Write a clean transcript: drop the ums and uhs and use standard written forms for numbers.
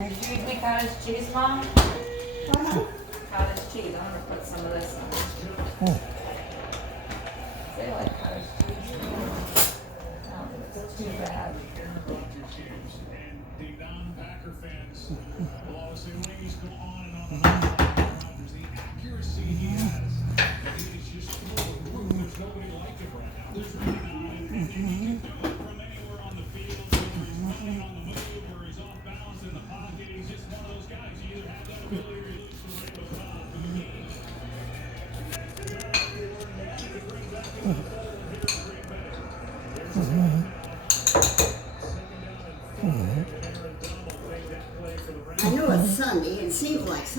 Excuse me, cottage cheese, Mom? Cottage cheese, I'm gonna put some of this on. They like cottage cheese. I don't think it's too bad. The non-Packer fans will always say, well, he's go on and on and on about the accuracy he has. He's just through the roof. There's nobody like him right now. There's really not. And he can do it from anywhere on the field, whether he's running on the move or he's off balance in the pocket. He's just one of those guys. You either have that ability or you lose the right of foul for the game. I know it's Sunday. It seems like Sunday.